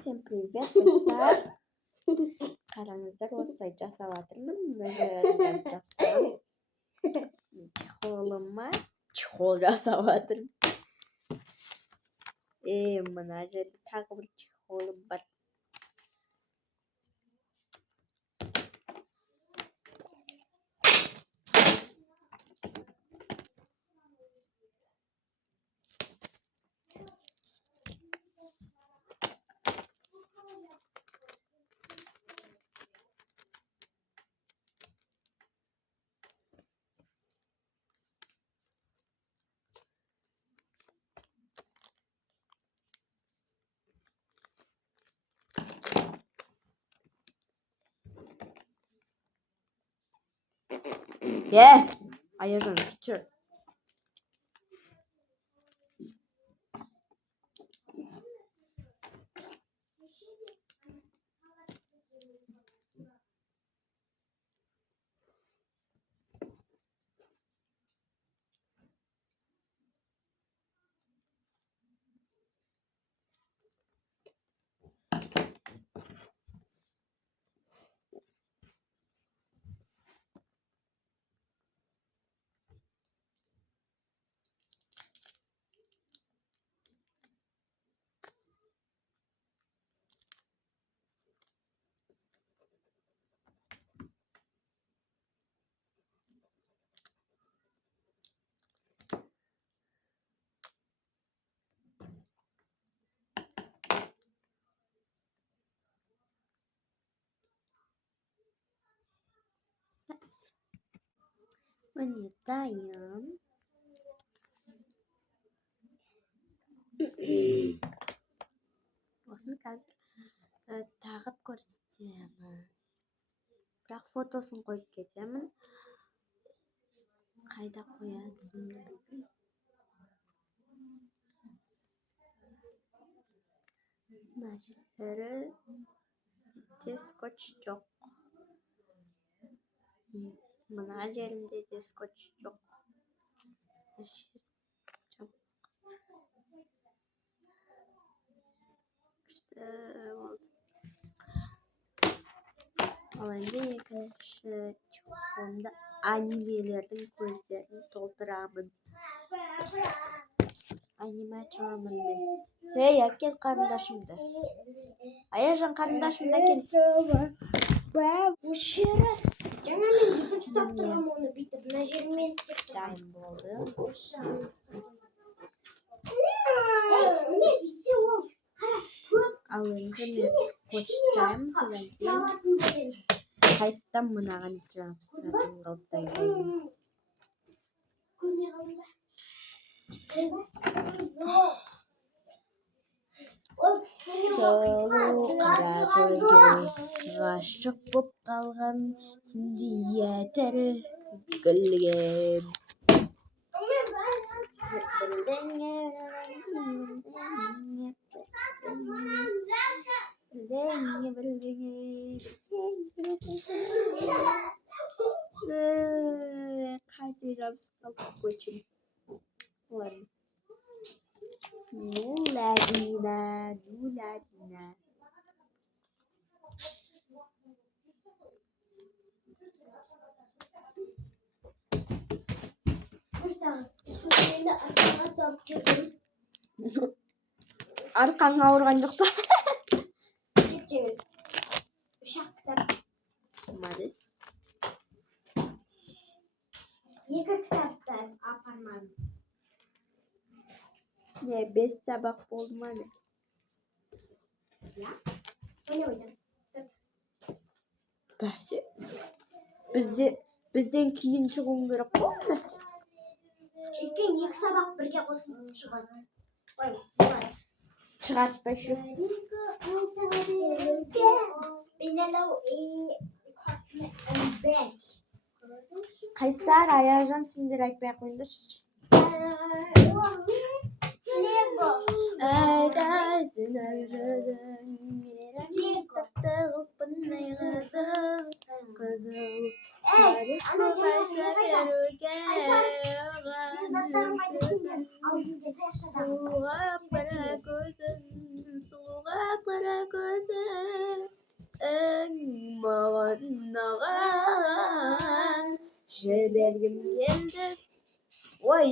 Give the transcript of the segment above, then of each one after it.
Всем привет, достар. Қараңыздар, осы сай жасап жатырмын. Чехолыма чехол жасап жатырмын. Мына жерде тағы бір чехолым бар. Аяжан, чыр. Міне дайын. Осыны қазір тағып көрсетемін. Бірақ фотосын қойып кетемін. Қайда қоятын? Мына жерде скотч жоқ. Мына жерімде де скотч жоқ. Ал енді екінші чехолымда анимелердің көздерін толтырамын. Аниматормын мен. Әкел қарындашымды. Аяжан қарындашымды әкел. Ушыры. Жаңа мен бүйтіп ұстап тұрғам оны бүйтіп. Мына жермен істеп тұрғам. Дайын болды. Міне бүйсе ол. Қара, көп. Ал енді мен скотчтаймын, содан кейін қайттан мынаған жабысатын қылып дайындаймын. Көрмей қалдың ба? Сұлу қара көзге ғашық боп қалған сендей тіркілгем. Қайта жабысып қалды көчім. Ладно. Нуладина. Сүйені арқаға салып кетім. Арқаң ауырған жоқ па? Кеп жеңіл. Ұшақ кітап. Мадыс. Екі кітапты апармадым. 5 сабақ болды ма не? Я? Соны ойдым. Бәсе. Бізден кейін шығуың керек қой. Өйткені 2 сабақ бірге қосылып шығады. Ой, болады. Шығартпайшы. Қайсар, Аяжан, сендер айтпай қойыңдаршы. Әйдайсың жүзің еректі ғылпындай қызыл тарих көп айта беруге оғаның сөзін сұлуға қара көзін сұлуға қара көзің маған ұнаған жібергім келді. Ой,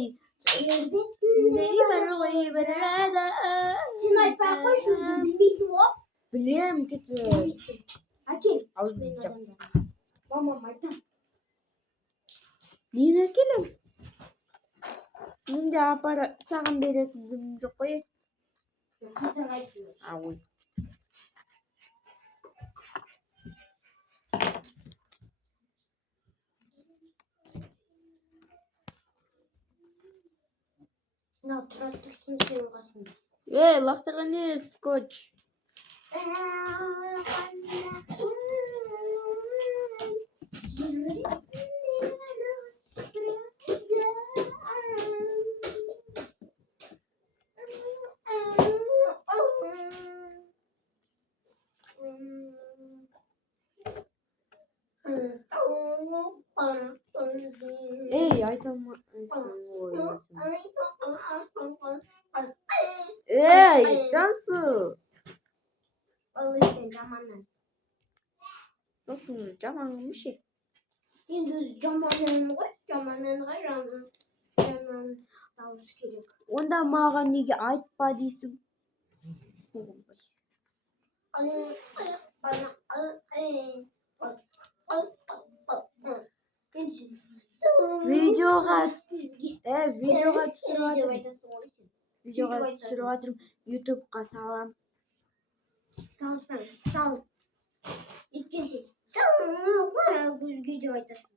неймін ғой бір адам. Сен айтпай ақ қойшы, білмейсің ғой. Білем кетіп. Білмейсің. Әкел. Ал Мен білeceğim. адамдар. Мамам айтам. Нені әкелем? Мен де апара саған беретінім жоқ қой. Қызың айтты. Ой. Мынау тұра тұрсын сенің қасында. Лақтырған не скотч? Айтамайсың ғой. Жансу. Сен жаманнан. Жаманмыш еді. Енді өзі жаманнан ғой. Жаманнанға жаман дауыс керек. Онда маған неге айтпа дейсің? Видеоға түсіріп жатырмын. YouTube'ға салам. Сал. Өйткен сен. Көзге деп айтасың.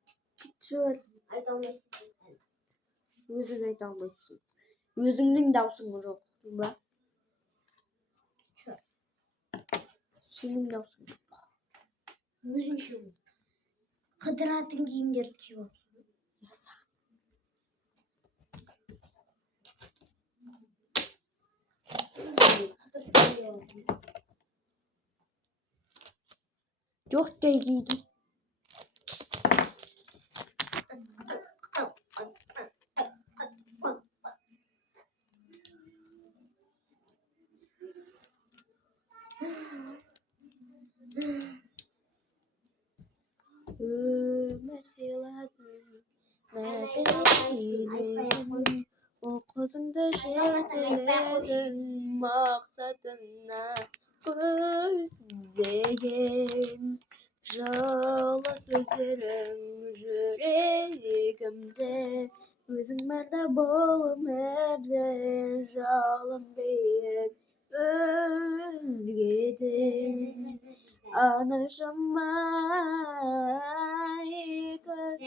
Жүр. Айта алмайсың. Өзің айта алмайсың. Өзіңнің даусың жоқ ба? Жүр. Сенің даусың жоқ. Өзің ше қыдыратын киімдерді киіп алып. Жоқ жай киді. Өмір сыйладың, мәпелеймін, ол қызыңды жетеледің мақсатына көздеген. Жылы сөздерің жүрегімде, өзің барда бол өмірде, жалын биік өзгеден. Анашымай көз.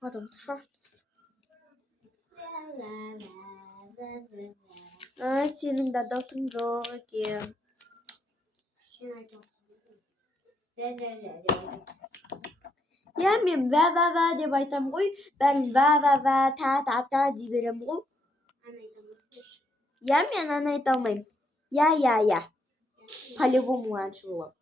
Адам шарт. Сенің де даусың жоқ екен. Мен вә деп айтам ғой. Бәрін вә та дей берем ғой. Мен аны айта алмайым. Я. По-любому әнші болам.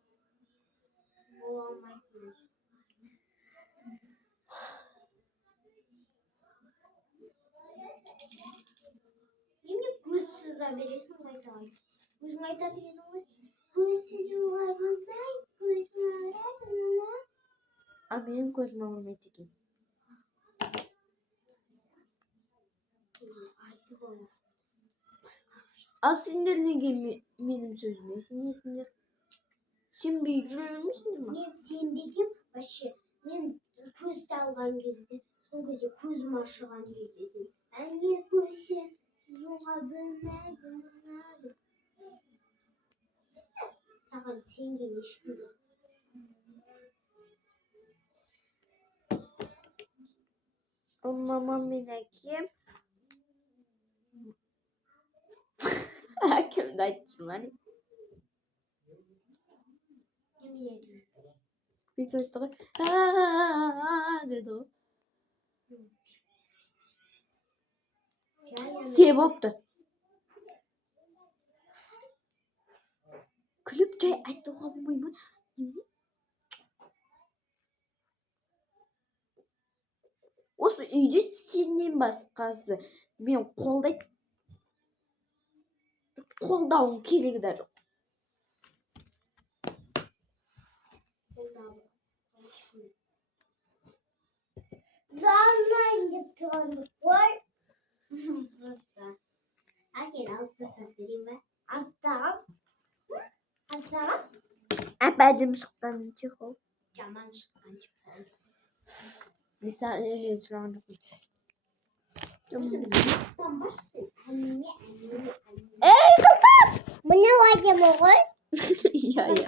Емне көзсіз бересің айта ғой. Өзің айтатын едің ғой. Көзсіз оңай болмай, көзің ауырады. Менің көзім ауырмайды екен. Айтып аласың. Ал сендер неге менің сөзіме сенесіңдер? Сенбей жүре бермейсіңдер ма? Мен сенбегем, вообще. Мен көзді алған кезде, сол кезде көзім ашыған кезде. Әне көзі сызуға білмейді. Саған сенген ешкім жоқ. Мамам мен әкем. Әкемді айтып жүрма не? Бүйтіп айтты ғой. Деді ғой. Се бопты. Күліп жай айтуға болмайды ма? Осы үйде сенен басқасы мен қолдайды. Қолдауың керегі де жоқ. Zorlayın yapıyorlar. Просто. Herkes altta satayım ben. Altta. Altta. Әпәдім шықтан чехол. Camdan çıkan çıkan. Mesela öyle sürağın yok. Tam başsın. Anne. Ey kızım! Bu ne var ya bu? Ya ya.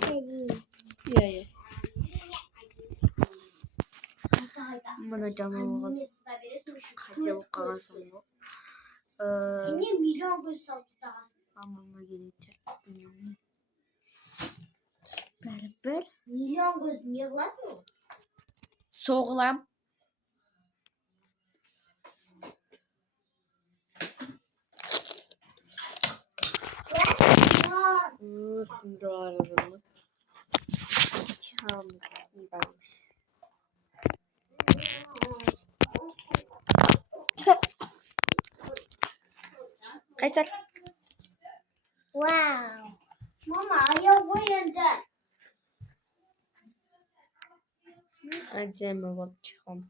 Ya ya. Bana camı var. Kaçalı kalsın bu. Anne milyon göz saptı. Amama gelecek. Beraber. Milyon göz yığılasın mı? Soğulam. Sınırlarını. Çağımız iyi varmış. Kaysar. Wow. Mama, ayağı boyandı. Acemi bak çıkalım.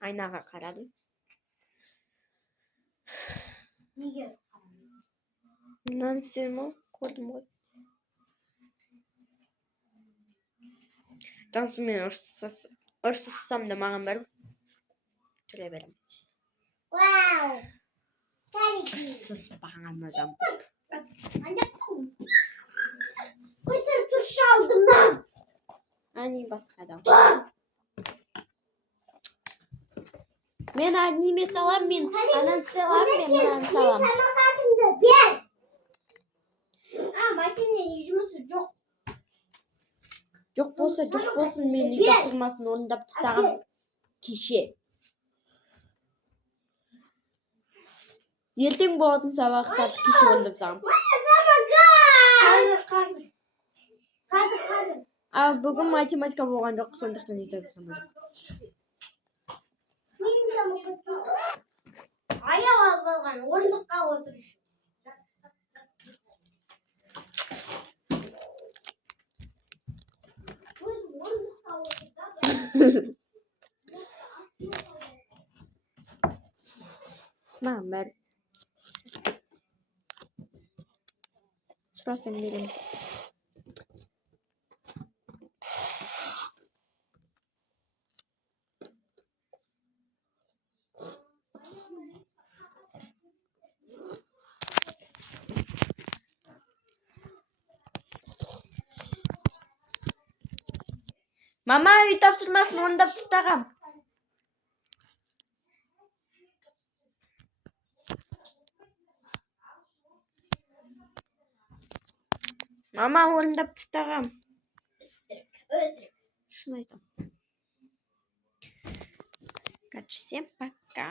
Aynağa karadım. Niye? Bundan silme koydum koy. Cansu meni ұрсысам да маған бәрібір жүре берем. Wow. Ұрсыспаған адам. Kaysar turşu aldım lan. Ani басқа адам. Мен одниме салам, мен ананы салам, мен мынаны салам. Самокатымды бер. Матемнен жұмысы жоқ. Жоқ болсын, мен үй тапсырмасын орындап тастағам кеше. Ертең болатын сабақтарды кеше орындап тастағам. Қазір. Бүгін математика болған жоқ, сондықтан үй тапсырмадым. Аяқ алып алған орындыққа отырыш. Маған бәрі. Сұрасам беремін. Мама, үй тапсырмасын орындап тастағам. Мама, орындап тастағам. Шын айтам. Короче, всем пока.